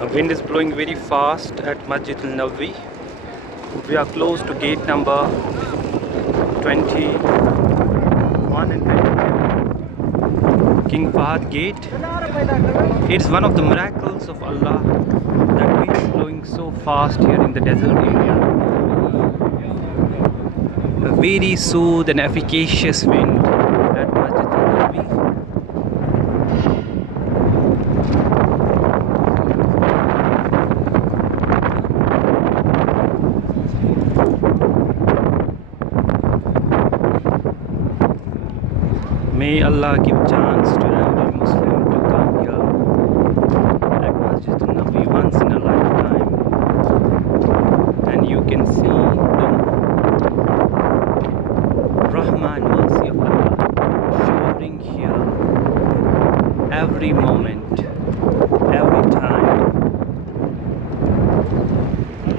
Wind is blowing very fast at Masjid al-Nabawi. We are close to gate number 21 and 22. King Fahad Gate. It's one of the miracles of Allah that wind is blowing so fast here in the desert area. A very soothe and efficacious wind at Masjid al-Nabawi. May Allah give chance to every Muslim to come here at Masjid al-Nabawi once in a lifetime, and you can see the Rahmah and mercy of Allah showering here every moment, every time.